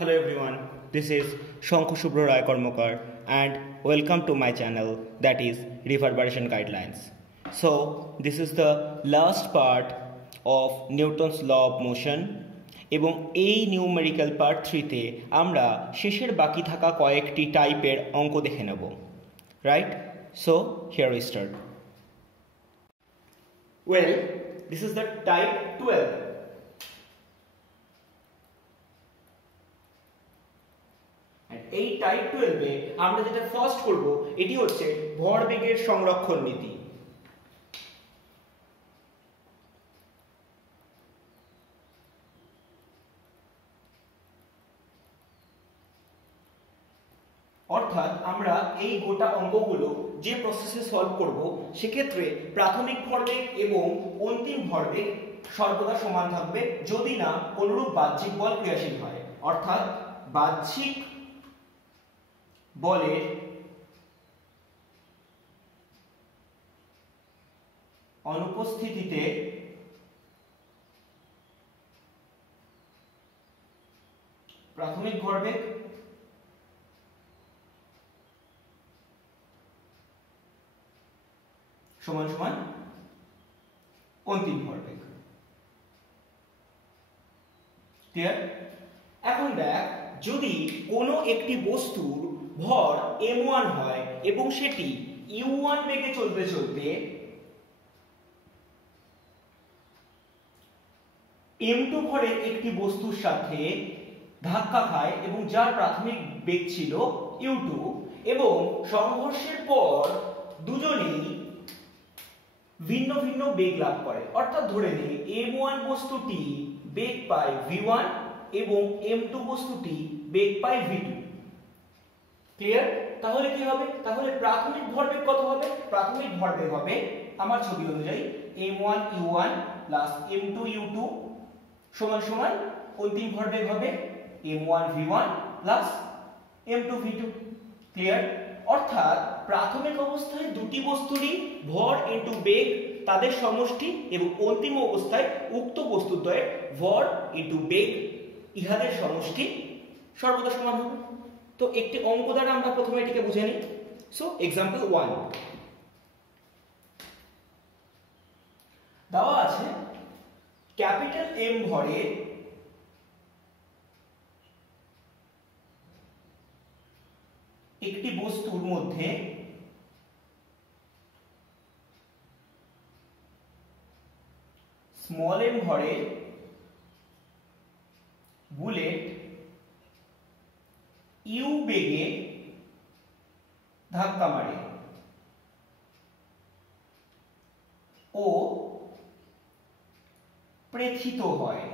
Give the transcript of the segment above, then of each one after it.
Hello everyone, this is Shankhu Shubhro Rai Karmakar and welcome to my channel, that is Reverberation Guidelines. So this is the last part of Newton's law of motion এবং এই numerical part 3 তে আমরা শেষের বাকি থাকা কয়েকটি টাইপের অঙ্ক দেখে নেব, right? So here we start. Well, this is the type 12। এই টাইপ 12 এ আমরা যেটা ফার্স্ট করব এটি হচ্ছে ভরবেগের সংরক্ষণ নীতি। অর্থাৎ আমরা এই গোটা অঙ্কগুলো যে প্রসেসে সলভ করব সেক্ষেত্রে প্রাথমিক ভরবেগ এবং অন্তিম ভরবেগ সর্বদা সমান থাকবে যদি না অনুরূপ বাহ্যিক বল ক্রিয়াশীল হয়। অর্থাৎ বাহ্যিক বলের অনুপস্থিতিতে প্রাথমিক ভরবেগ সমান সমান অন্তিম ভরবেগ। ক্লিয়ার? এখন দেখ, যদি কোনো একটি বস্তুর ভর m1 হয় এবং সেটি u1 বেগে চলতে চলতে m2 ভরের একটি বস্তুর সাথে ধাক্কা খায় এবং যার প্রাথমিক বেগ ছিল u2 এবং সংঘর্ষের পর দুজনেই ভিন্ন ভিন্ন বেগ লাভ করে। অর্থাৎ ধরে নিই m1 বস্তুটি বেগ পায় v1 এবং m2 বস্তুটি বেগ পায় v2। ক্লিয়ার? তাহলে কি হবে? তাহলে প্রাথমিক ভরবেগ কত হবে? প্রাথমিক ভরবেগ হবে আমার ছবি অনুযায়ী m1 u1 plus m2 u2 সমান সমান অন্তিম ভরবেগ হবে m1 v1 plus m2 v2। Clear? অর্থাৎ প্রাথমিক অবস্থায় দুটি বস্তুরই ভর ইনটু বেগ তাদের সমষ্টি এবং অন্তিম অবস্থায় উক্ত বস্তুদ্বয়ের ভর ইনটু বেগ ইহাদের সমষ্টি সর্বদা সমান হবে। তো একটি অঙ্ক দ্বারা আমরা প্রথমে এটিকে বুঝে নিই। সো এক্সাম্পল 1 দেওয়া আছে ক্যাপিটাল M ভরের একটি বস্তুর মধ্যে স্মল m ভরের বুলেট u বেগে ধাক্কা মারে ও প্রেথিত হয়।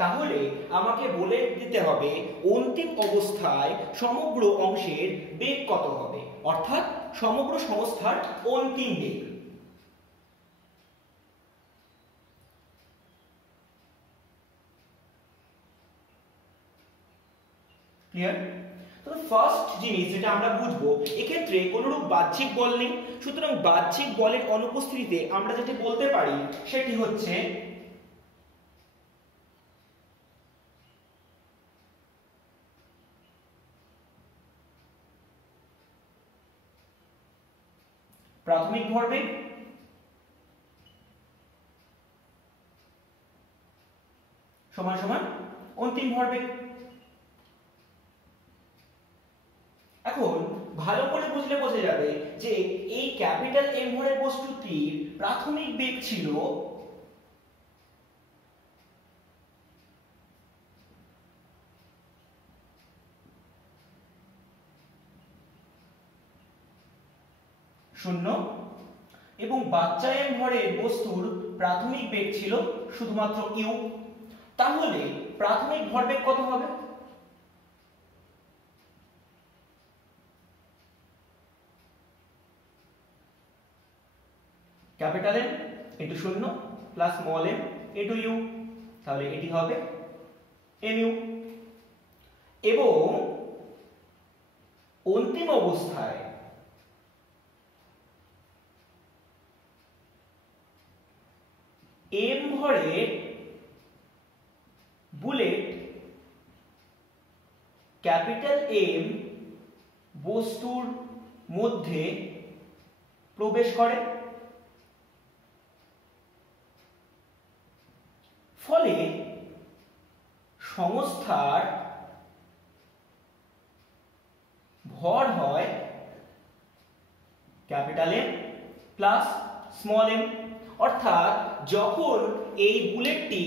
তাহলে আমাকে বলে দিতে হবে অন্তিম অবস্থায় সমগ্র অংশের বেগ কত হবে, অর্থাৎ সমগ্র সংস্থার অন্তিম বেগ। ক্লিয়ার? তো ফার্স্ট জিনিস যেটা আমরা বুঝবো, এক্ষেত্রে কোনরূপ বাহ্যিক বল নেই, সুতরাং বাহ্যিক বলের অনুপস্থিতিতে আমরা যেটা বলতে পারি সেটি হচ্ছে প্রাথমিক ভরবেগ সমান সমান অন্তিম ভরবেগ। এখন ভালো করে বুঝলে বোঝা যাবে যে এই ক্যাপিটাল M ভরের বস্তুটির প্রাথমিক বেগ ছিল শূন্য এবং বাচ্চা m ভরের বস্তুর প্রাথমিক বেগ ছিল শুধুমাত্র u। তাহলে প্রাথমিক ভরবেগ কত হবে? ক্যাপিটাল M ইনটু শূন্য plus small m into u, তাহলে এটি হবে mu। এবং অন্তিম অবস্থায় m ভরের ক্যাপিটাল এম বস্তুর মধ্যে প্রবেশ করে, ফলে সংস্থার ভর হয় capital M plus small M. অর্থাৎ যখন এই বুলেটটি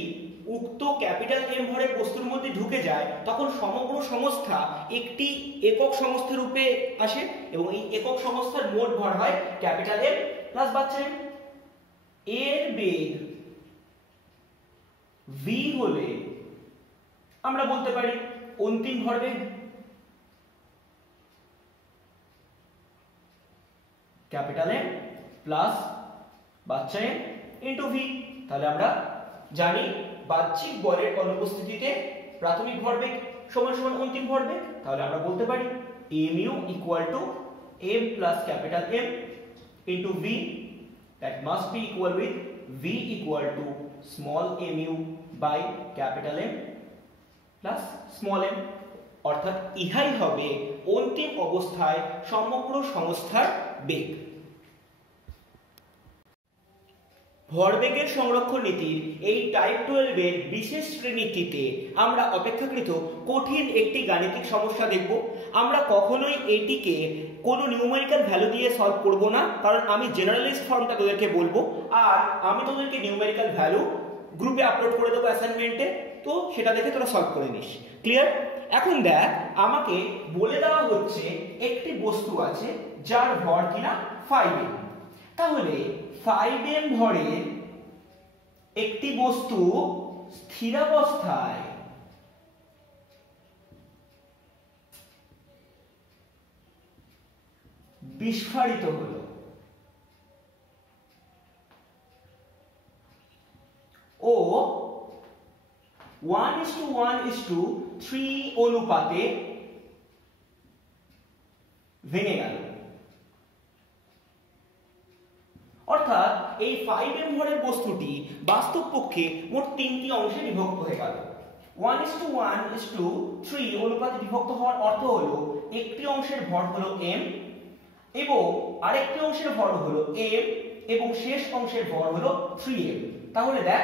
উক্ত ক্যাপিটাল এম ভরের বস্তুর মধ্যে ঢুকে যায় তখন সমগ্র সংস্থা একটি একক সংস্থা রূপে আসে এবং এই একক সংস্থার মোট ভর হয় ক্যাপিটাল এম প্লাস বাচ্চা এম। এর বেগ v হলে আমরা বলতে পারি অন্তিম ভরবেগ ক্যাপিটাল এম প্লাস বাচ্চা এম ইন্টু ভি। তাহলে আমরা জানি বাহ্যিক বলের অনুপস্থিতিতে প্রাথমিক ভরবেগ সমান সমান অন্তিম ভরবেগ। তাহলে আমরা বলতে পারি mu equal to m plus capital M into v, that must be equal with v equal to small mu by capital M plus small m। অর্থাৎ ইহাই হবে অন্তিম অবস্থায় সমগ্র সংস্থার বেগ। ভরবেগের সংরক্ষণ নীতির এই টাইপ 12 এর বিশেষ শ্রেণীটিতে আমরা অপেক্ষাকৃত কঠিন একটি গাণিতিক সমস্যা দেখব। আমরা কখনোই এটিকে কোনো নিউমেরিক্যাল ভ্যালু দিয়ে সলভ করব না, কারণ আমি জেনারেলিস্ট ফর্মটা তোদেরকে বলবো আর আমি তোদেরকে নিউমেরিক্যাল ভ্যালু গ্রুপে আপলোড করে দেবো অ্যাসাইনমেন্টে, তো সেটা দেখে তোরা সলভ করে নিস। ক্লিয়ার? এখন দেখ, আমাকে বলে দেওয়া হচ্ছে একটি বস্তু আছে যার ভর কিনা 5m। তাহলে 5m ভরের একটি বস্তু স্থিরাবস্থায় বিস্ফারিত হলো ও 1:1:3 অনুপাতে ভেঙে গেল। অর্থাৎ এই 5m ভরের বস্তুটি বাস্তব পক্ষে মোট তিনটি অংশে বিভক্ত হয়ে গেল। 1:1:3 অনুপাতে বিভক্ত হওয়ার অর্থ হলো একটি অংশের ভর হলো m এবং আরেকটি অংশের ভর হলো m এবং শেষ অংশের ভর হলো 3m। তাহলে দেখ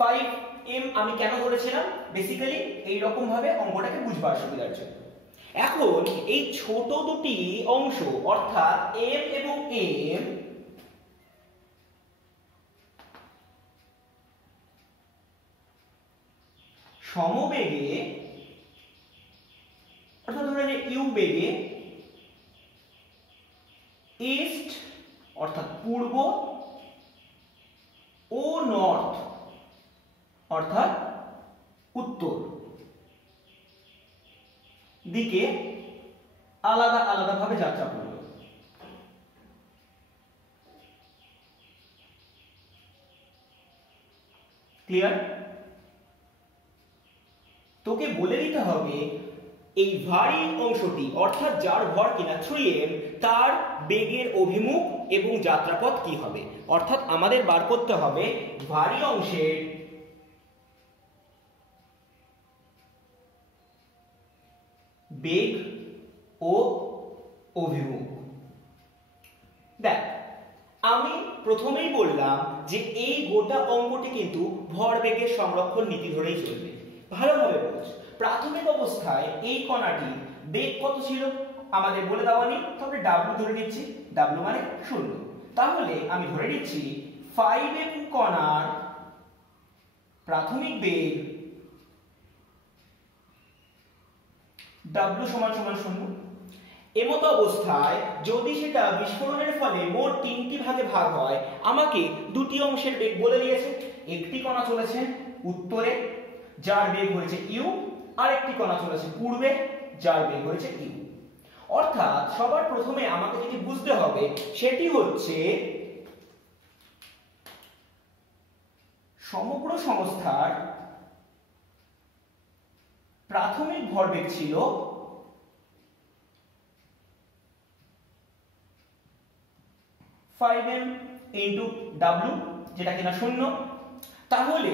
5m আমি কেন ধরেছিলাম, বেসিক্যালি এই রকম ভাবে অঙ্কটাকে বুঝবার সুবিধার জন্য। এখন এই ছোট দুটি অংশ অর্থাৎ m এবং m সমবেগে অর্থাৎ ধরে নে u বেগে ইস্ট অর্থাৎ পূর্ব ও নর্থ অর্থাৎ উত্তর দিকে আলাদা আলাদা ভাবে যাত্রা করল। ক্লিয়ার? তোকে বলে দিতে হবে এই ভারী অংশটি অর্থাৎ যার ভর কিনা 3m তার বেগের অভিমুখ এবং যাত্রাপথ কি হবে। অর্থাৎ আমাদের বার করতে হবে ভারী অংশের বেগ ও অভিমুখ। দেখ, আমি প্রথমেই বললাম যে এই গোটা অঙ্কটি কিন্তু ভরবেগের সংরক্ষণ নীতি ধরেই চলবে। ভালোভাবে বোঝ, প্রাথমিক অবস্থায় এই কণাটি বেগ কত ছিল আমাদের বলে দেওয়া নেই, তবে w ধরে নিচ্ছি, w মানে 0। তাহলে আমি ধরে নিচ্ছি 5m কণার প্রাথমিক বেগ w সমান সমান 0। এমতো অবস্থায় যদি সেটা বিস্ফোরণের ফলে মোট তিনটি ভাগে ভাগ হয়, আমাকে দুটি অংশের বেগ বলে দিয়েছে। একটি কণা চলেছে উত্তরে যার বেগ হয়েছে u, আর একটি কণা চলেছে পূর্বে যার বেগ হয়েছে u। অর্থাৎ সবার প্রথমে আমাকে যেটি বুঝতে হবে সেটি হচ্ছে সমগ্র সংস্থার প্রাথমিক ভরবেগ ছিল 5m into w, যেটা কিনা 0। তাহলে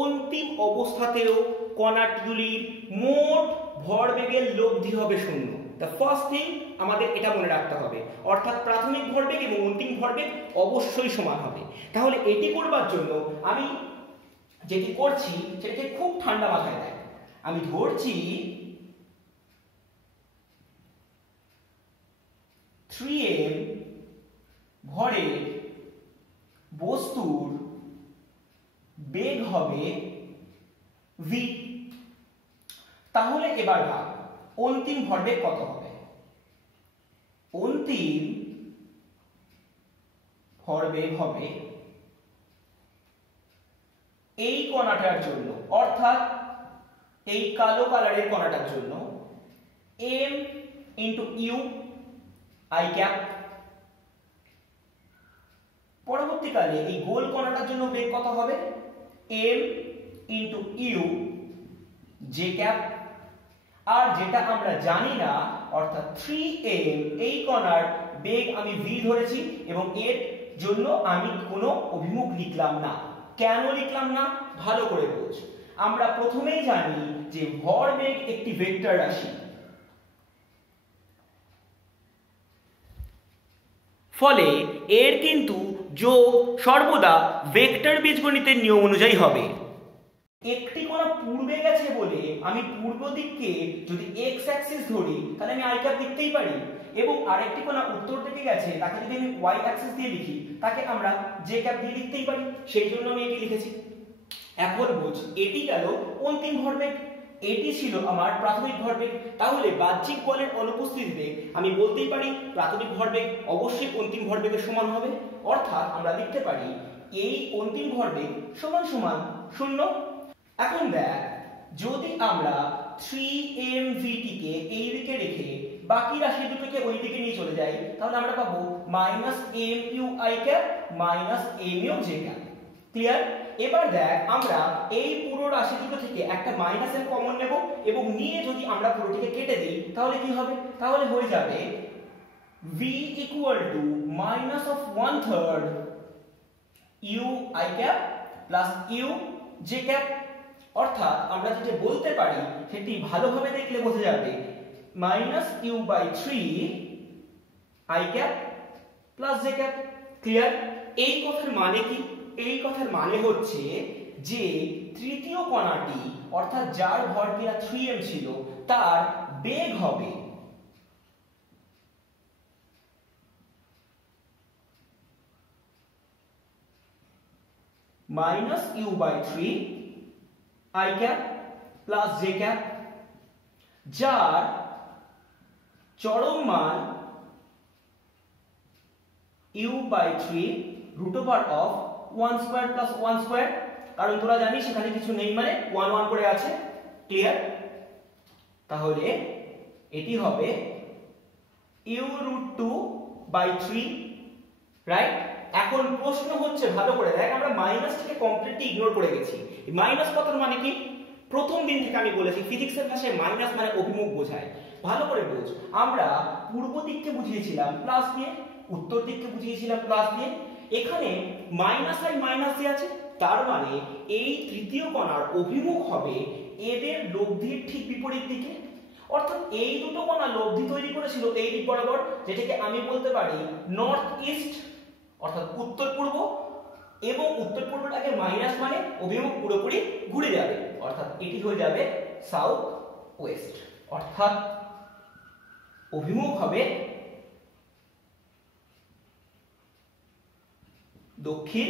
অন্তিম অবস্থাতেও কণাগুলির মোট ভরবেগের লব্ধি হবে শূন্য। দ্য ফার্স্ট থিং আমাদের এটা মনে রাখতে হবে, অর্থাৎ প্রাথমিক ভরবেগ এবং অন্তিম ভরবেগ অবশ্যই সমান হবে। তাহলে এটি করবার জন্য আমি যেটি করছি সেটাকে খুব ঠান্ডা মাথায় দেয়। আমি ধরছি 3m ভরের বস্তুর বেগ হবে v। তাহলে এবার ভাব অন্তিম ভরবেগ কত হবে। অন্তিম ভরবেগ হবে এই কণাটার জন্য, অর্থাৎ এই কালো কালারের কণাটার জন্য m into u i cap. পরবর্তীকালে এই গোল কণাটার জন্য বেগ কত হবে, m into u j cap. আর যেটা আমরা জানি না, অর্থাৎ 3m, এই কণার বেগ আমি v ধরেছি এবং এর জন্য আমি কোনো অভিমুখ লিখলাম না। কেন লিখলাম না ভালো করে বোঝ। আমরা প্রথমেই জানি যে ভরবেগ একটি ভেক্টর রাশি, ফলে এর কিন্তু যোগ সর্বদা ভেক্টর বীজগণিতের নিয়ম অনুযায়ী হবে। একটি কণা পূর্বে গেছে বলে আমি পূর্ব দিককে যদি x অ্যাক্সিস ধরি তাহলে আমি i ক্যাপ লিখতেই পারি, এবং আরেকটি কণা উত্তর দিকে গেছে তাকে যদি আমি y অ্যাক্সিস দিয়ে লিখি তাকে আমরা j ক্যাপ দিয়ে লিখতেই পারি, সেই জন্য আমি এটি লিখেছি। এখন বুঝ, এটি গেল অন্তিম ভরবেগ, এটি ছিল আমার প্রাথমিক ভরবেগ। তাহলে বাহ্যিক বলের অনুপস্থিতিতে আমি বলতেই পারি প্রাথমিক ভরবেগ অবশ্যই অন্তিম ভরবেগের সমান হবে, অর্থাৎ আমরা লিখতে পারি এই অন্তিম ভরবেগ সমান সমান 0। এখন দেখ, যদি আমরা 3mv টিকে এই দিকে রেখে বাকি রাশি দুটোকে ওই দিকে নিয়ে চলে যাই তাহলে আমরা পাবো -mu i cap -mu j cap. Clear? এবার দেখ, আমরা এই পুরো রাশি দুটো থেকে একটা মাইনাস এর কমন নেব এবং নিয়ে যদি আমরা পুরোটিকে কেটে দিই তাহলে কি হবে, তাহলে হয়ে যাবে v equal to -1/3 u i cap plus u j cap. অর্থাৎ আমরা যেটা বলতে পারি সেটি ভালোভাবে দেখলে বোঝা যাবে -u/3 i cap plus j cap. Clear? এই কথার মানে কি? এই কথার মানে হচ্ছে যে তৃতীয় কণাটি, অর্থাৎ যার ভরক্রিয়া 3m ছিল, তার বেগ হবে -u/3 i cap plus j cap, যার চরম মান u/3 √1² প্লাস 1², কারণ তোরা জানিস সেখানে কিছু নেই মানে 1 1 করে আছে। ক্লিয়ার? তাহলে এটি হবে u√2/3, রাইট? এখন প্রশ্ন হচ্ছে, ভালো করে দেখ, আমরা মাইনাসটাকে কমপ্লিটলি ইগনোর করে গেছি। এই মাইনাস কথার মানে কি? প্রথম দিন থেকে আমি বলেছি ফিজিক্সের ভাষায় মাইনাস মানে অভিমুখ বোঝায়। ভালো করে বোঝ, আমরা পূর্ব দিককে বুঝিয়েছিলাম প্লাস দিয়ে, উত্তর দিককে বুঝিয়েছিলাম প্লাস দিয়ে। এখানে মাইনাস আই মাইনাস দিয়ে আছে, তার মানে এই তৃতীয় কণার অভিমুখ হবে এদের লব্ধির ঠিক বিপরীত দিকে। অর্থাৎ এই দুটো কণা লব্ধি তৈরি করেছিল এই দিক বরাবর, যেটাকে আমি বলতে পারি নর্থ ইস্ট অর্থাৎ উত্তর পূর্ব, এবং উত্তর পূর্বটাকে মাইনাস মানে অভিমুখ পুরোপুরি ঘুরে যাবে, অর্থাৎ এটি হয়ে যাবে সাউথ ওয়েস্ট, অর্থাৎ অভিমুখ হবে দক্ষিণ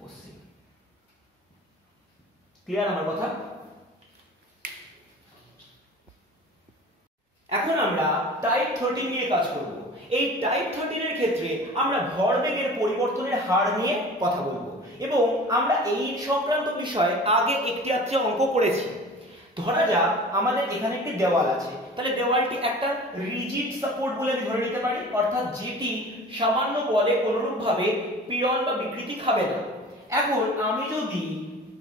পশ্চিম। ক্লিয়ার আমার কথা? এখন আমরা টাইপ 13 নিয়ে কাজ করব। এই টাইপ 13 এর ক্ষেত্রে আমরা ভরবেগের পরিবর্তনের হার নিয়ে কথা বলবো, এবং আমরা এই সংক্রান্ত বিষয়ে আগে একটি আধটি অঙ্ক করেছি। ধরা যাক আমাদের এখানে একটি দেওয়াল আছে, তাহলে দেওয়ালটি একটা রিজিড সাপোর্ট বলে আমি ধরে নিতে পারি, অর্থাৎ যেটি সামান্য বলে কোনরূপভাবে পীড়ন বা বিকৃতি খাবে না। এখন আমি যদি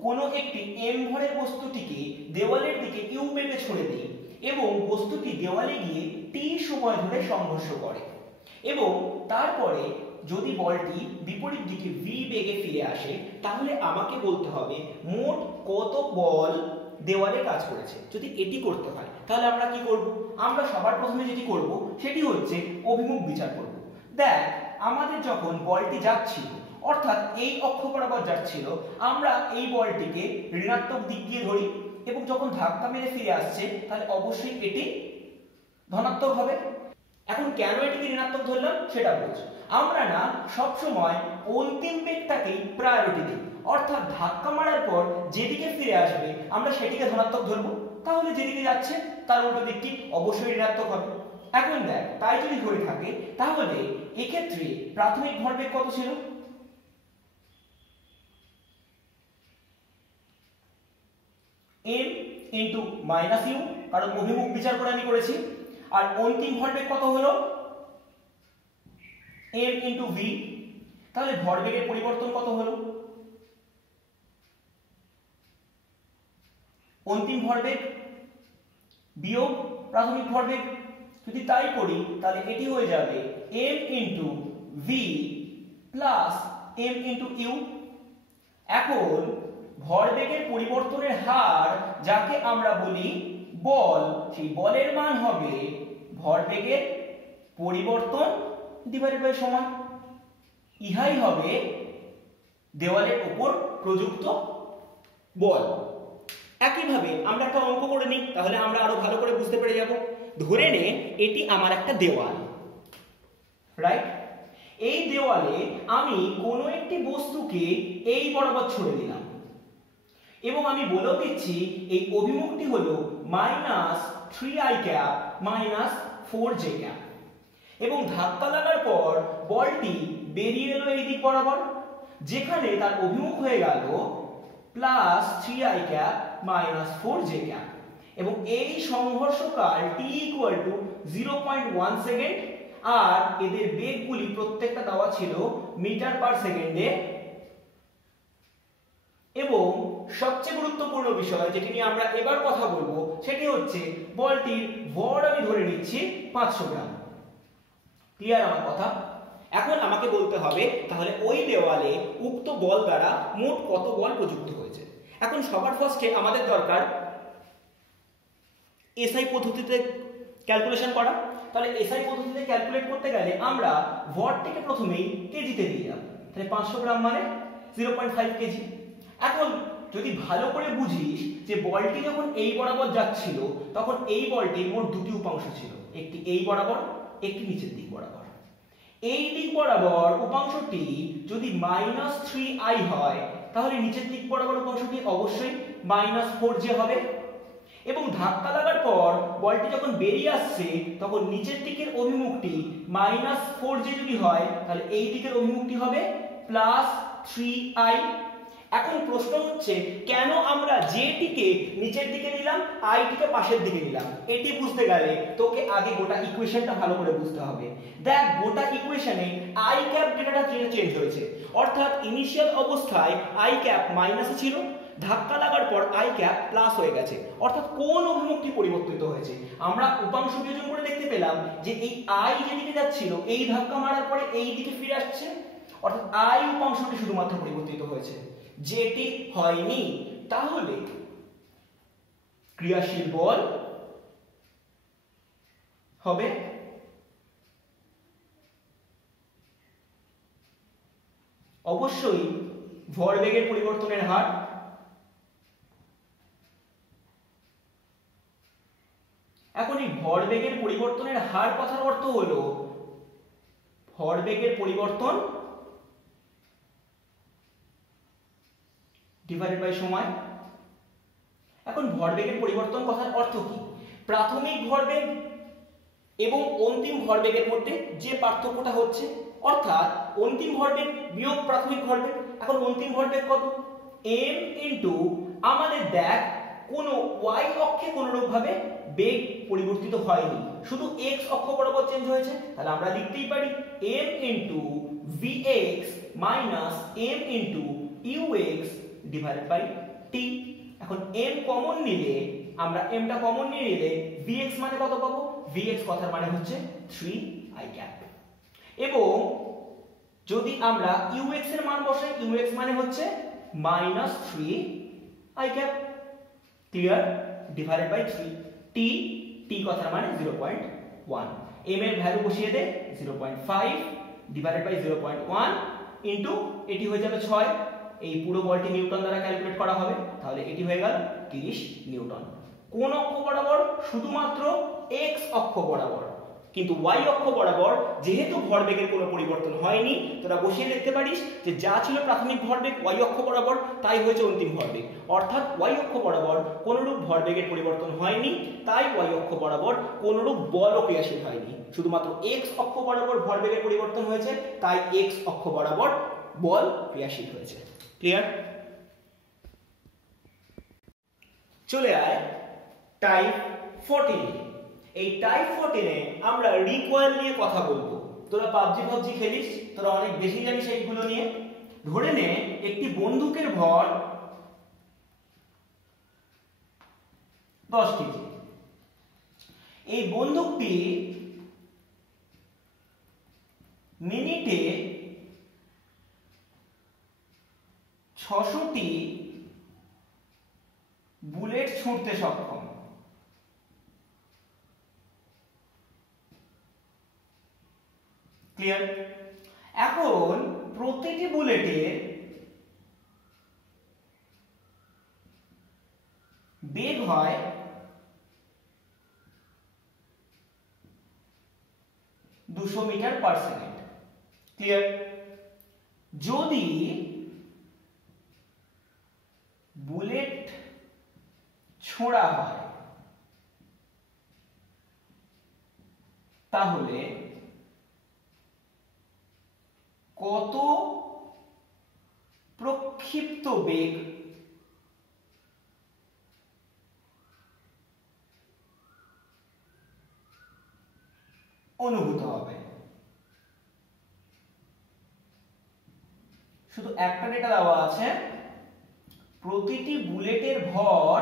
কোনো একটি m ভরের বস্তুটিকে দেওয়ালের দিকে u বেগে ছুড়ে দিই এবং বস্তুটি দেওয়ালে গিয়ে t সময় ধরে সংঘর্ষ করে, এবং তারপরে যদি বলটি বিপরীত দিকে v বেগে ফিরে আসে, তাহলে আমাকে বলতে হবে মোট কত বল দেওয়ালে কাজ করেছে। যদি এটি করতে হয় তাহলে আমরা কি করব? আমরা সবার প্রথমে যেটি করব সেটি হচ্ছে অভিমুখ বিচার করব। দেখ, আমাদের যখন বলটি যাচ্ছিল অর্থাৎ এই অক্ষ বরাবর যাচ্ছিল, আমরা এই বলটিকে ঋণাত্মক দিক দিয়ে ধরি এবং যখন ধাক্কা মেরে ফিরে আসছে তাহলে অবশ্যই এটি ধনাত্মক হবে। এখন কেন এটিকে ঋণাত্মক ধরলাম সেটা বোঝ। আমরা না সব সময় অন্তিম বেগটাকেই প্রায়োরিটি দিই, অর্থাৎ ধাক্কা মারার পর যেদিকে ফিরে আসবে আমরা সেটিকে ধনাত্মক ধরবো, তাহলে যেদিকে যাচ্ছে তার উল্টো দিকটি অবশ্যই ঋণাত্মক হবে। এখন দেখ, তাই যদি হয়ে থাকে তাহলে এক্ষেত্রে প্রাথমিক ভরবেগ কত ছিল? m ইন্টু মাইনাস ইউ, কারণ অভিমুখ বিচার করে আমি করেছি। আর অন্তিম ভরবেগ কত হলো? m into v। তাহলে ভরবেগের পরিবর্তন কত হলো? অন্তিম ভরবেগ বিয়োগ প্রাথমিক ভরবেগ। যদি তাই করি তাহলে এটি হয়ে যাবে m into v plus m into U. এখন ভরবেগের পরিবর্তনের হার যাকে আমরা বলি বল, সেই বলের মান হবে ভরবেগের পরিবর্তন ডিভাইডেড বাই সময়। ইহাই হবে দেওয়ালের উপর প্রযুক্ত বল। একইভাবে আমরা একটা অঙ্ক করে নিই, তাহলে আমরা আরো ভালো করে বুঝতে পেরে যাব। ধরে নে এটি আমার একটা দেওয়াল, রাইট? এই দেওয়ালে আমি কোনো একটি বস্তুকে এই বরাবর ছুড়ে দিলাম এবং আমি বলেও দিচ্ছি এই অভিমুখটি হলো -3i ক্যাপ -4j ক্যাপ এবং ধাক্কা লাগার পর বলটি বেরিয়ে এলো এই দিক বরাবর, যেখানে তার অভিমুখ হয়ে গেল +3i ক্যাপ -4j ক্যাপ এবং এই সংঘর্ষকাল t = 0.1 সেকেন্ড। আর এদের বেগগুলি প্রত্যেকটা দেওয়া ছিল মিটার পার সেকেন্ডে। এবং সবচেয়ে গুরুত্বপূর্ণ বিষয় যেটি নিয়ে আমরা এবার কথা বলবো সেটি হচ্ছে বলটির ভর আমি ধরে নিচ্ছি 500 গ্রাম। ক্লিয়ার আমার কথা? এখন আমাকে বলতে হবে তাহলে ওই দেওয়ালে উক্ত বল দ্বারা মোট কত বল প্রযুক্ত হয়েছে। এখন সবার ফার্স্টে আমাদের দরকার এসআই পদ্ধতিতে ক্যালকুলেশন করা। তাহলে এসআই পদ্ধতিতে ক্যালকুলেট করতে গেলে আমরা ভরটিকে প্রথমেই কেজিতে নিয়ে যাব। তাহলে 500 গ্রাম মানে 0.5 কেজি। এখন যদি ভালো করে বুঝিস যে বলটি যখন এই বরাবর যাচ্ছিল তখন এই বলটির মোট দুটি উপাংশ ছিল, একটি এই বরাবর, একটি নিচের দিক বরাবর। এই দিক বরাবর উপাংশটি যদি -3i হয় তাহলে নিচের দিক বরাবর উপাংশটি অবশ্যই -4j হবে। এবং ধাক্কা লাগার পর বলটি যখন বেরিয়ে আসছে তখন নিচের দিকের অভিমুখটি -4j যদি হয় তাহলে এই দিকের অভিমুখটি হবে +3i। এখন প্রশ্ন হচ্ছে কেন আমরা জেটিকে নিচের দিকে নিলাম, আইটিকে পাশের দিকে নিলাম? এটি বুঝতে গেলে তোকে আগে গোটা ইকুয়েশনটা ভালো করে বুঝতে হবে। দেখ, গোটা ইকুয়েশনে আই ক্যাপ ডেটাটা চেঞ্জ হয়েছে, অর্থাৎ ইনিশিয়াল অবস্থায় আই ক্যাপ মাইনাসে ছিল, ধাক্কা লাগার পর আই ক্যাপ প্লাস হয়ে গেছে, অর্থাৎ কোন অভিমুখটি পরিবর্তিত হয়েছে? আমরা উপাংশ বিয়োজন করে দেখতে পেলাম যে এই আই যেদিকে যাচ্ছিল এই ধাক্কা মারার পরে এই দিকে ফিরে আসছে, অর্থাৎ আই উপাংশটি শুধুমাত্র পরিবর্তিত হয়েছে, যেটি হয়নি। তাহলে ক্রিয়াশীল বল হবে অবশ্যই ভরবেগের পরিবর্তনের হার। এখন এই ভরবেগের পরিবর্তনের হার কথার অর্থ হলো ভরবেগের পরিবর্তন ডিভাইডেড বাই সময়। এখন ভরবেগের পরিবর্তন কথার অর্থ কি? প্রাথমিক ভরবেগ এবং অন্তিম ভরবেগের মধ্যে যে পার্থক্যটা হচ্ছে, অর্থাৎ অন্তিম ভরবেগ বিয়োগ প্রাথমিক ভরবেগ। এখন অন্তিম ভরবেগ কত? m ইনটু আমাদের দেখ কোনো y অক্ষে কোনরূপ ভাবে বেগ পরিবর্তিত হয়নি, শুধু x অক্ষ বরাবর চেঞ্জ হয়েছে। তাহলে আমরা লিখতেই পারি m into vx minus m into ux divided by t। এখন m কমন নিলে আমরা m টা কমন নিয়ে নিলে vx মানে কত পাবো? vx কথার মানে হচ্ছে 3i ক্যাপ। এবং যদি আমরা ux এর মান বসাই, ux মানে হচ্ছে -3i cap. Clear, divided by 3, T T কথার মানে 0.1, m এর ভ্যালু বসিয়ে দে 0.5 ডিভাইডেড বাই 0.1 ইনটু এটি হয়ে যাবে 6, এই পুরো বলটি নিউটন দ্বারা ক্যালকুলেট করা হবে, তাহলে এটি হয়ে গেল 30 নিউটন। কোন অক্ষ বরাবর? শুধুমাত্র x অক্ষ বরাবর, কিন্তু y অক্ষ বরাবর যেহেতু ভরবেগের কোনো পরিবর্তন হয়নি, তোরা বসিয়ে দেখতে পারিস যে যা ছিল প্রাথমিক ভরবেগ y অক্ষ বরাবর তাই হয়েছে অন্তিম ভরবেগ, অর্থাৎ y অক্ষ বরাবর কোনরূপ ভরবেগের পরিবর্তন হয়নি, তাই y অক্ষ বরাবর কোনরূপ বলও ক্রিয়াশীল হয়নি, শুধুমাত্র x অক্ষ বরাবর ভরবেগের পরিবর্তন হয়েছে, তাই x অক্ষ বরাবর বল ক্রিয়াশীল হয়েছে। ক্লিয়ার? চলে আয় টাইপ 14। এই টাইপ 14 এ আমরা রিকয়েল নিয়ে কথা বলবো। তোরা পাবজি খেলিস, তোরা অনেক বেশি জানিস এইগুলো নিয়ে। ধরে নে একটি বন্দুকের ভর 10 কেজি। এই বন্দুকটি মিনিটে 600টি বুলেট ছুঁড়তে সক্ষম। ক্লিয়ার? এখন প্রতিটি বুলেটের বেগ হয় 200 মিটার পার সেকেন্ড। ক্লিয়ার? যদি বুলেট ছোড়া হয় তাহলে কত প্রক্ষিপ্ত বেগ অনুভূত হবে? শুধু একটা ডেটা দেওয়া আছে, প্রতিটি বুলেটের ভর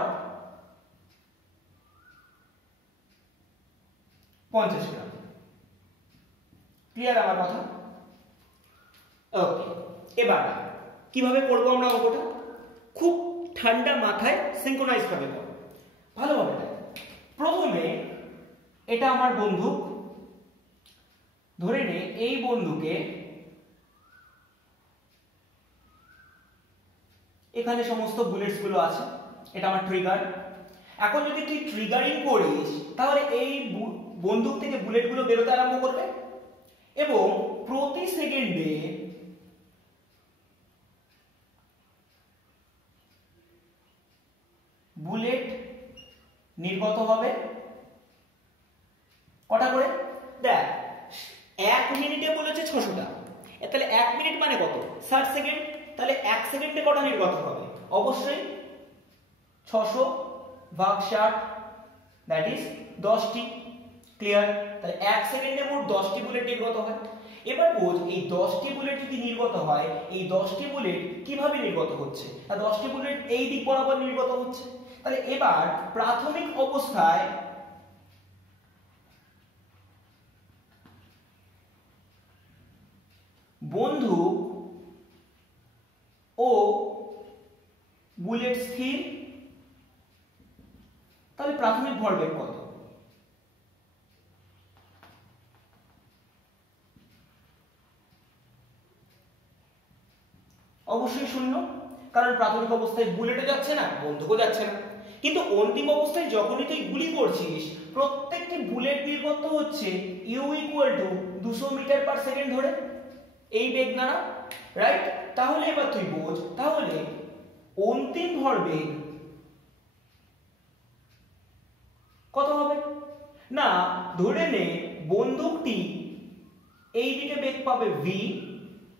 50 গ্রাম। ক্লিয়ার আমার কথা? ওকে, এবার কিভাবে করবো আমরা অঙ্কটা? খুব ঠান্ডা মাথায় সিনক্রোনাইজ ভাবে করো, ভালোভাবে। প্রথমে এটা আমার বন্দুক, ধরে নে এই বন্দুকে এখানে সমস্ত বুলেটস গুলো আছে, এটা আমার ট্রিগার। এখন যদি তুই ট্রিগারিং করিস তাহলে এই বন্দুক থেকে বুলেট গুলো বেরোতে আরম্ভ করবে এবং প্রতি সেকেন্ডে বুলেট নির্গত হবে কটা করে? দেখ, 1 মিনিটে বলেছে 600টা, তাহলে 1 মিনিট মানে কত? 60 সেকেন্ড। তাহলে 1 সেকেন্ডে কটা নির্গত হবে? অবশ্যই 600 ভাগ 60, দ্যাট ইজ 10টি। ক্লিয়ার? তাহলে 1 সেকেন্ডে মোট 10টি বুলেট নির্গত হয়। এবার বোঝ, এই 10টি বুলেট যদি নির্গত হয়, এই 10টি বুলেট কিভাবে নির্গত হচ্ছে? আর 10টি বুলেট এই দিক বরাবর নির্গত হচ্ছে। তাহলে এবার প্রাথমিক অবস্থায় বন্দুক ও বুলেট স্থির, তাহলে প্রাথমিক ভরবেগ কত? অবশ্যই 0, কারণ প্রাথমিক অবস্থায় বুলেটও যাচ্ছে না, বন্দুকও যাচ্ছে না। কিন্তু অন্তিম অবস্থায় যখনই তুই গুলি করছিস, প্রত্যেকটি বুলেট নির্গত হচ্ছে u = 200 মিটার পার সেকেন্ড ধরে, এই বেগ দ্বারা, রাইট? তাহলে এবার তুই বোঝ, তাহলে অন্তিম ভরবেগ কত হবে? না, ধরে নে বন্দুকটি এই দিকে বেগ পাবে v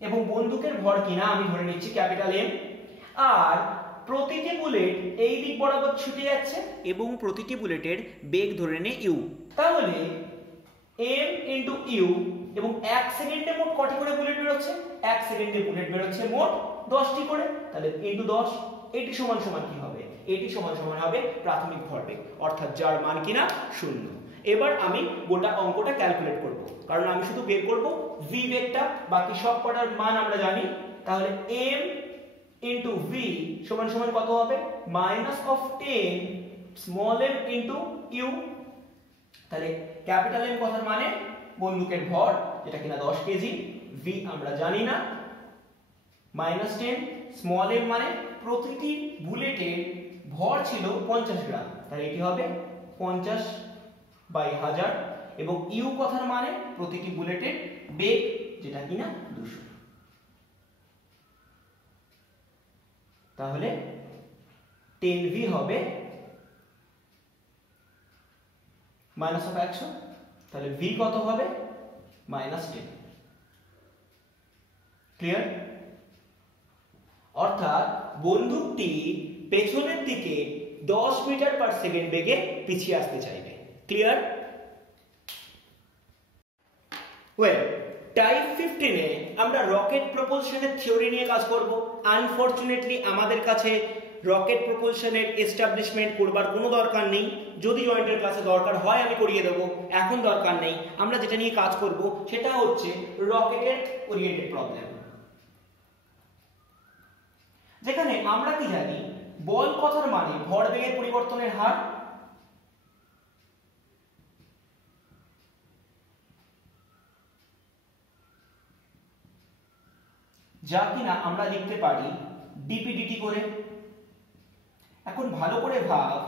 এবং বন্দুকের ভর কিনা আমি ধরে নিচ্ছি ক্যাপিটাল M, আর প্রতিটি বুলেট এই দিক বরাবর ছুটে যাচ্ছে এবং প্রতিটি বুলেটের বেগ ধরে নে u। তাহলে m * u, এবং 1 সেকেন্ডে মোট কটি করে বুলেট বেরোচ্ছে? 1 সেকেন্ডে বুলেট বেরোচ্ছে মোট 10টি করে, তাহলে * 10। এটি সমান সমান কি হবে? এটি সমান সমান হবে প্রাথমিক ভরবেগ, অর্থাৎ যার মান কিনা 0। এবার আমি গোটা অঙ্কটা ক্যালকুলেট করব, কারণ আমি শুধু বের করব v বেগটা, বাকি সব কটার মান আমরা জানি। তাহলে m * v সমান সমান কত হবে? -10 স্মল m ইনটু ইউ। তাহলে ক্যাপিটাল M কথার মানে বন্দুকের ভর, যেটা কিনা 10 কেজি, v আমরা জানি না, -10, স্মল m মানে প্রতিটি বুলেটের ভর ছিল 50 গ্রাম, তাহলে এটি হবে 50/1000, এবং ইউ কথার মানে প্রতিটি বুলেটের বেগ, যেটা কিনা 200। তাহলে 10v হবে -100, তাহলে v কত হবে -10। ক্লিয়ার? অর্থাৎ বন্দুকটি পেছনের দিকে 10 মিটার পার সেকেন্ড বেগে পিছিয়ে আসতে চাইবে। ক্লিয়ার? ওয়েল, টাইপ 15 এ আমরা রকেট প্রপলশনের থিওরি নিয়ে কাজ করব। আনফরচুনেটলি আমাদের কাছে রকেট প্রপলশনের এস্টাবলিশমেন্ট করবার কোনো দরকার নেই। যদি জয়েন্টের ক্লাসে দরকার হয় আমি করিয়ে দেবো, এখন দরকার নেই। আমরা যেটা নিয়ে কাজ করব সেটা হচ্ছে রকেটের ওরিয়েন্টেড প্রবলেম, যেখানে আমরা কি জানি, বল কথার মানে ভরবেগের পরিবর্তনের হার, যা কিনা আমরা লিখতে পারি dp/dt করে। এখন ভালো করে ভাব,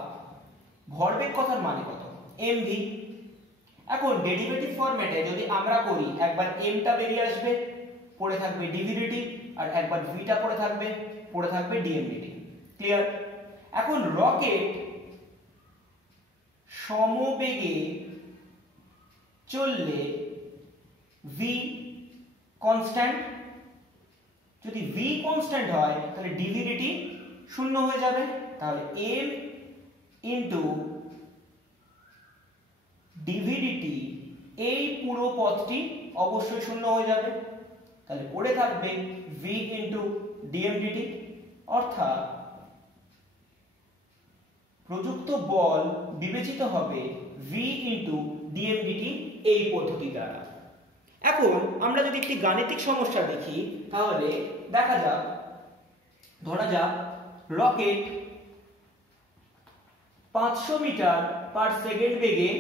ভরবেগ কথার মানে কত, mv। এখন ডেরিভেটিভ ফরম্যাটে যদি আমরা করি, একবার m টা বেরিয়ে আসবে, পড়ে থাকবে dv/dt, আর একবার v টা পড়ে থাকবে dm/dt। ক্লিয়ার? এখন রকেট সমবেগে চললে v কনস্ট্যান্ট, যদি v কনস্ট্যান্ট হয় তাহলে dv/dt শূন্য হয়ে যাবে, তাহলে m ইনটু dv/dt এই পুরো পদটি অবশ্যই শূন্য হয়ে যাবে, তাহলে পড়ে থাকবে v ইনটু dm/dt। অর্থাৎ প্রযুক্ত বল বিবেচিত হবে v ইনটু dm/dt এই পদ্ধতি দ্বারা। এখন আমরা যদি একটি গাণিতিক সমস্যা দেখি, তাহলে দেখা যাক, ধরা যাক রকেট 500 মিটার পার সেকেন্ড বেগে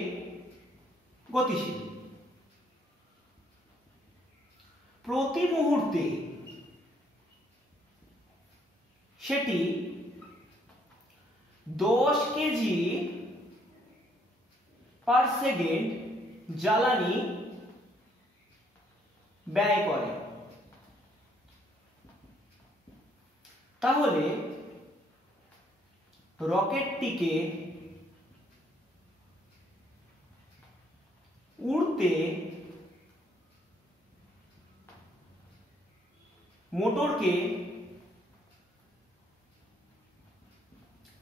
গতিশীল। প্রতি মুহূর্তে সেটি 10 কেজি পার সেকেন্ড জ্বালানি ব্যয় করে। তাহলে রকেটটিকে উড়তে মোটরকে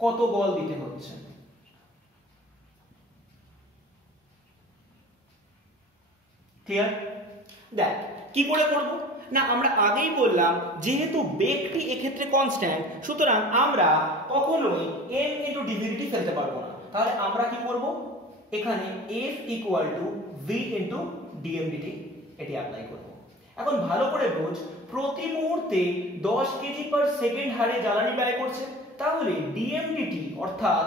কত বল দিতে হচ্ছে? ক্লিয়ার? দেখ কি করে করব না, আমরা আগেই বললাম যেহেতু বেগটি এক্ষেত্রে কনস্ট্যান্ট, সুতরাং আমরা কখনোই m ইনটু dv/dt ফেলতে পারবো না। তাহলে আমরা কি করব, এখানে f equal to v into dm/dt এটি অ্যাপ্লাই করব। এখন ভালো করে বোঝ, প্রতি মুহূর্তে 10 কেজি পার সেকেন্ড হারে জ্বালানি ব্যয় করছে, তাহলে dm/dt অর্থাৎ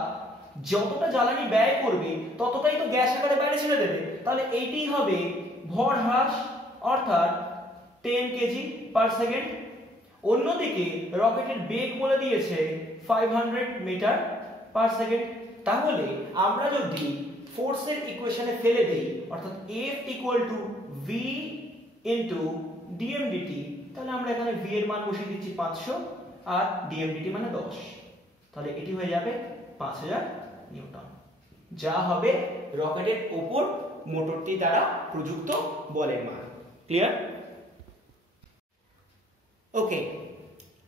যতটা জ্বালানি ব্যয় করবে ততটাই তো গ্যাস আকারে বাইরে ছেড়ে দেবে, তাহলে এইটাই হবে ভর হ্রাস, অর্থাৎ 10 কেজি পার সেকেন্ড। অন্যদিকে রকেটের বেগ বলে দিয়েছে 500 মিটার পার সেকেন্ড। তাহলে আমরা যদি ফোর্সের ইকুয়েশনে ফেলে দেই, অর্থাৎ F equal to v into dm/dt, তাহলে আমরা এখানে v এর মান বসিয়ে দিচ্ছি 500 আর dm/dt মানে 10, তাহলে এটি হয়ে যাবে 5000 নিউটন, যা হবে রকেটের উপর মোটরটি দ্বারা প্রযুক্ত বলের মান। Clear? Okay,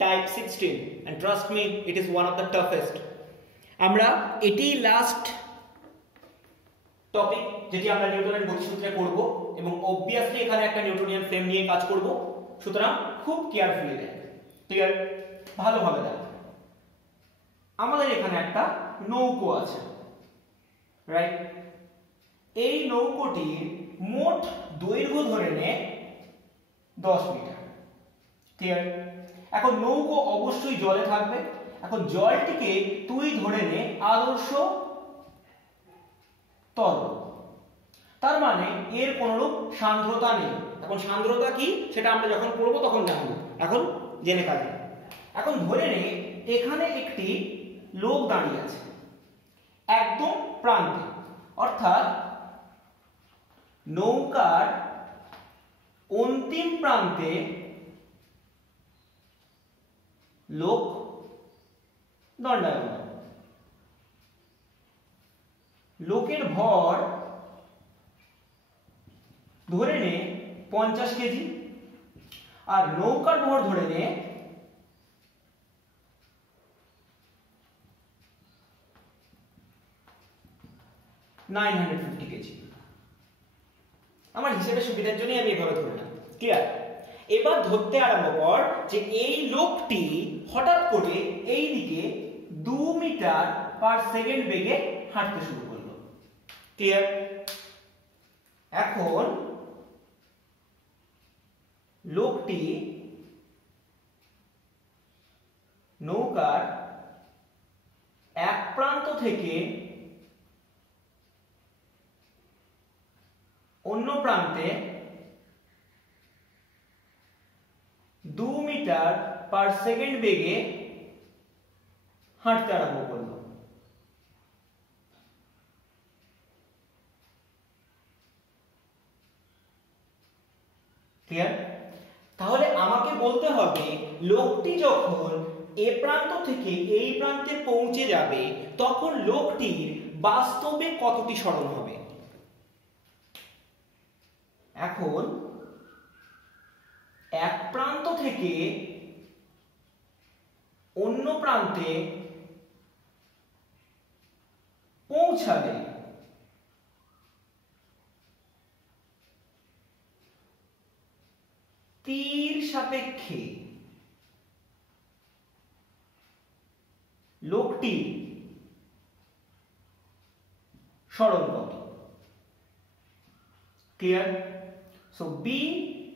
type 16, and trust me, it is one of the toughest. আমরা এটি লাস্ট টপিক যেটি আমরা নিউটনের গতিসূত্রে করব, এবং অবভিয়াসলি এখানে একটা নিউটনিয়ান ফ্রেম নিয়ে কাজ করব, সুতরাং খুব কেয়ারফুলি দেখ। ক্লিয়ার? ভালোভাবে দেখ। আমাদের এখানে একটা নৌকো আছে, রাইট? এই নৌকোটির মোট দৈর্ঘ্য ধরে নে 10 মিটার। ক্লিয়ার? এখন নৌকো অবশ্যই জলে থাকবে, এখন জলটিকে তুই ধরে নে আদর্শ তরল, তার মানে এর কোনরূপ সান্দ্রতা নেই। এখন সান্দ্রতা কি সেটা আমরা যখন পড়বো তখন জানবো, এখন জেনে কাজে। এখন ধরে নে এখানে একটি লোক দাঁড়িয়ে আছে একদম প্রান্তে, অর্থাৎ নৌকার অন্তিম প্রান্তে লোক দণ্ডায়মান। লোকের ভর ধরে নে 50 কেজি, আর নৌকার ভর ধরে নে 950 কেজি। আমার হিসেবের সুবিধার জন্য আমি এভাবে ধরলাম, ক্লিয়ার? এবার ধরতে আরম্ভ কর যে এই লোকটি হঠাৎ করে এই দিকে 2 মিটার পার সেকেন্ড বেগে হাঁটতে শুরু করলো, ক্লিয়ার? এখন লোকটি নৌকার এক প্রান্ত থেকে অন্য প্রান্তে 2 মিটার পার সেকেন্ড বেগে হাঁটতে আরম্ভ করলো। ক্লিয়ার? তাহলে আমাকে বলতে হবে লোকটি যখন এ প্রান্ত থেকে এই প্রান্তে পৌঁছে যাবে তখন লোকটির বাস্তবে কতটি সরণ হবে। এখন এক প্রান্ত থেকে অন্য প্রান্তে পৌঁছালে তীর সাপেক্ষে লোকটি সরণ কত। ক্লিয়ার? So be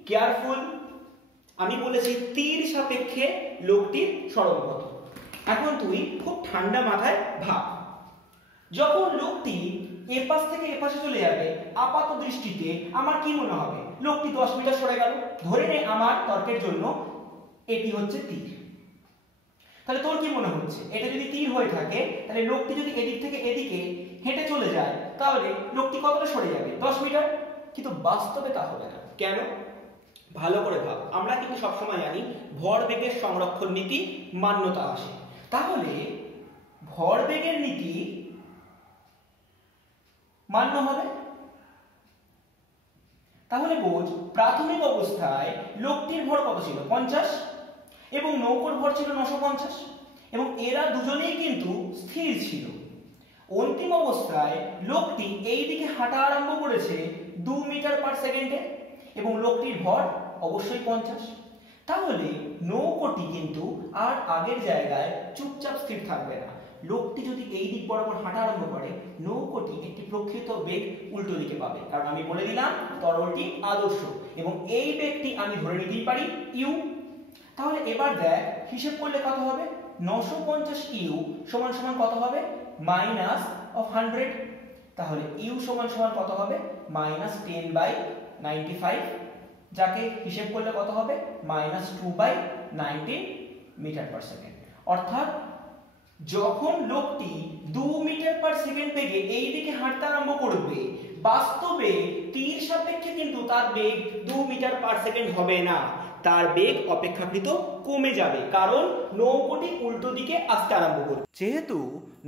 careful. আমি বলেছি তীর সাপেক্ষে লোকটির সরণ কত। এখন তুই খুব ঠান্ডা মাথায় ভাব, যখন লোকটি এপাশ থেকে এপাশে চলে যাবে আপাত দৃষ্টিতে আমার কি মনে হবে? লোকটি 10 মিটার সরে গেল। ধরে নে আমার তর্কের জন্য এটি হচ্ছে তীর। তাহলে তোর কি মনে হচ্ছে এটা যদি তীর হয়ে থাকে তাহলে লোকটি যদি এদিক থেকে এদিকে হেঁটে চলে যায় তাহলে লোকটি কতটা সরে যাবে? 10 মিটার। কিন্তু বাস্তবে তা হবে না। কেন? ভালো করে ভাব। আমরা কিন্তু সবসময় জানি ভরবেগের সংরক্ষণ নীতি মান্যতা আসে। তাহলে ভরবেগের নীতি মান্য হবে। তাহলে বোঝ প্রাথমিক অবস্থায় লোকটির ভর কত ছিল? 50, এবং নৌকার ভর ছিল 950, এবং এরা দুজনেই কিন্তু স্থির ছিল। অন্তিম অবস্থায় লোকটি এই দিকে হাঁটা আরম্ভ করেছে 2 মিটার পার সেকেন্ডে, এবং লোকটির ভর অবশ্যই 50। তাহলে নৌকোটি কিন্তু আর আগের জায়গায় চুপচাপ স্থির থাকবে না। লোকটি যদি এই দিক বরাবর হাঁটা আরম্ভ করে নৌকোটি একটি প্রকৃত বেগ উল্টো দিকে পাবে, কারণ আমি বলে দিলাম তরলটি আদর্শ, এবং এই বেগটি আমি ধরে নিতেই পারি ইউ। তাহলে এবার দেখ হিসেব করলে কত হবে? 950 ইউ সমান সমান কত হবে? Minus of 100। তাহলে ইউ সমান সমান কত হবে? মাইনাস 10/95, যাকে হিসেব করলে কত হবে? Minus 2/19 metre per second. অর্থাৎ যখন লোকটি 2 মিটার পার সেকেন্ড বেগে এই দিকে হাঁটতে আরম্ভ করবে বাস্তবে তীর সাপেক্ষে কিন্তু তার বেগ 2 মিটার পার সেকেন্ড হবে না, তার বেগ অপেক্ষাকৃত কমে যাবে, কারণ নৌকোটি উল্টো দিকে আসতে আরম্ভ করবে। যেহেতু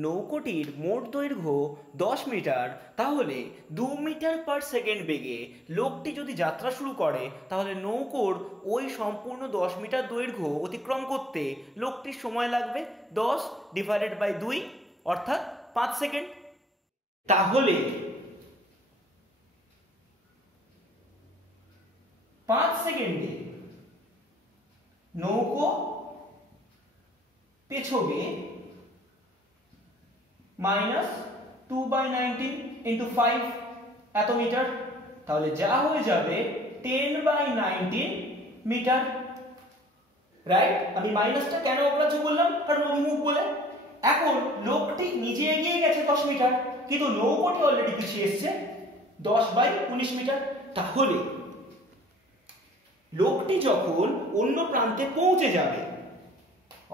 নৌকোটির মোট দৈর্ঘ্য 10 মিটার, তাহলে 2 মিটার পার সেকেন্ড বেগে লোকটি যদি যাত্রা শুরু করে তাহলে নৌকোর ওই সম্পূর্ণ 10 মিটার দৈর্ঘ্য অতিক্রম করতে লোকটির সময় লাগবে 10/2 অর্থাৎ 5 সেকেন্ড। তাহলে 5 সেকেন্ডে নৌকো পেছবে মাইনাস 2/19 ইন্টু 5 এত মিটার, তাহলে যা হয়ে যাবে 10/19 মিটার। রাইট? আমি মাইনাসটা কেন অগ্রাহ্য করলাম? কারণ অভিমুখ বলে। এখন লোকটি নিজে এগিয়ে গেছে 10 মিটার, কিন্তু নৌকোটি অলরেডি পিছিয়ে এসছে 10/19 মিটার। তাহলে লোকটি যখন অন্য প্রান্তে পৌঁছে যাবে,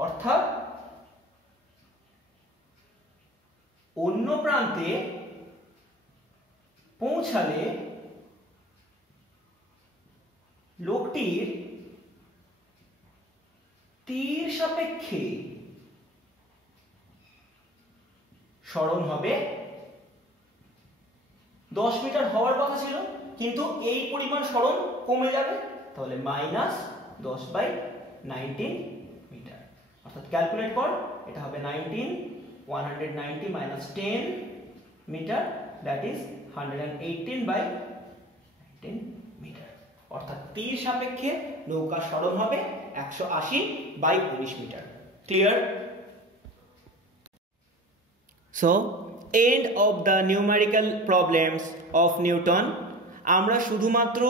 অর্থাৎ অন্য প্রান্তে পৌঁছালে লোকটির তীর সাপেক্ষে সরণ হবে 10 মিটার হওয়ার কথা ছিল, কিন্তু এই পরিমাণ সরণ কমে যাবে, তাহলে -10/19 মিটার। অর্থাৎ ক্যালকুলেট কর, এটা হবে 190 - 10 মিটার, দ্যাট ইজ 118/19 মিটার। অর্থাৎ তীর সাপেক্ষে নৌকার সরণ হবে 180/19 metre. Clear? So, end of the numerical problems of Newton. আমরা শুধুমাত্র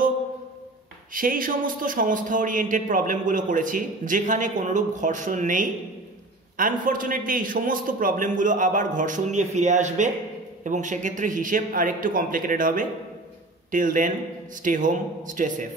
সেই সমস্ত সংস্থা ওরিয়েন্টেড প্রবলেমগুলো করেছি যেখানে কোনোরূপ ঘর্ষণ নেই। আনফরচুনেটলি এই সমস্ত প্রবলেমগুলো আবার ঘর্ষণ দিয়ে ফিরে আসবে এবং সেক্ষেত্রে হিসেব আরেকটু কমপ্লিকেটেড হবে। Till then, stay home, stay safe.